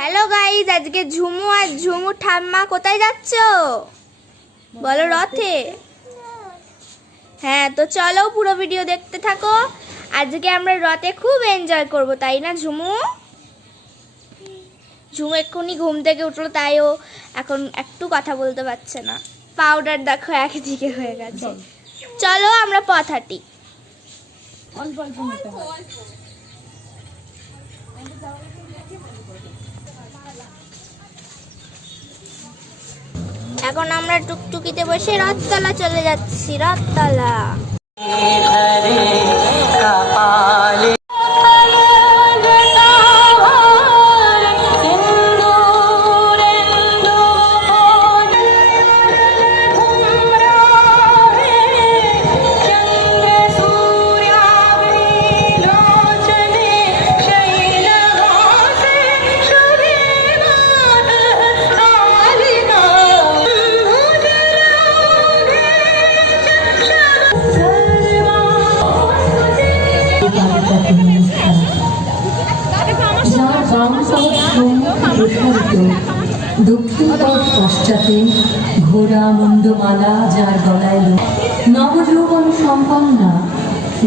Hello guys, আজকে ঝুমু আর ঝুমু ঠাম্মা কোথায় যাচ্ছ? বলো রথে। হ্যাঁ, তো চলো পুরো ভিডিও দেখতে থাকো। আজকে আমরা রথে খুব এনজয় করব, তাই না ঝুমু? ঝুমু এক্ষুনি ঘুম থেকে উঠলো, তাই ও এখন একটু কথা বলতে পারছে না। পাউডার দেখো একদিকে হয়ে গেছে। চলো আমরা পথ হাঁটি। এখন আমরা টুকটুকিতে বসে রথতলা চলে যাচ্ছি। রথতলা দক্ষিণ পথ পশ্চাতে ঘোড়া মুন্ডমালা যার গলায় নবযৌবন সম্পন্না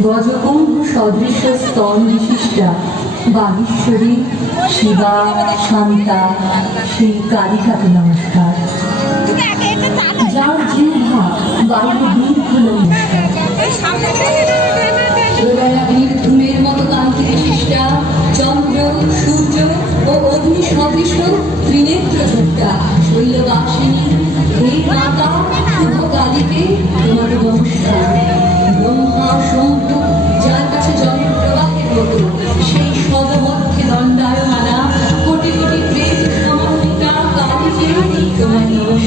গজকুম্ভ সদৃশ স্তন বিশিষ্টা বাগীশ্বরী শিবা শান্তা শ্রী কালিকাকে নমস্কার। যার জিহ্বা বায়ু দীর্ঘ নমস্কার। ধূমের মতো কান্তি বিশিষ্টা চন্দ্র সূর্য ও অগ্নি সদৃশ ত্রিনেত্র ঝোট্টা শৈলবাসিনী হে মাতা শুভ কালীকে তোমার নমস্কার। ব্রহ্মা শম্ভু যার কাছে জলের প্রবাহের মতো সেই সদমধ্যে দণ্ডায়মানা কোটি কোটি প্রেত সমন্বিতা কালীকে তোমার নমস্কার।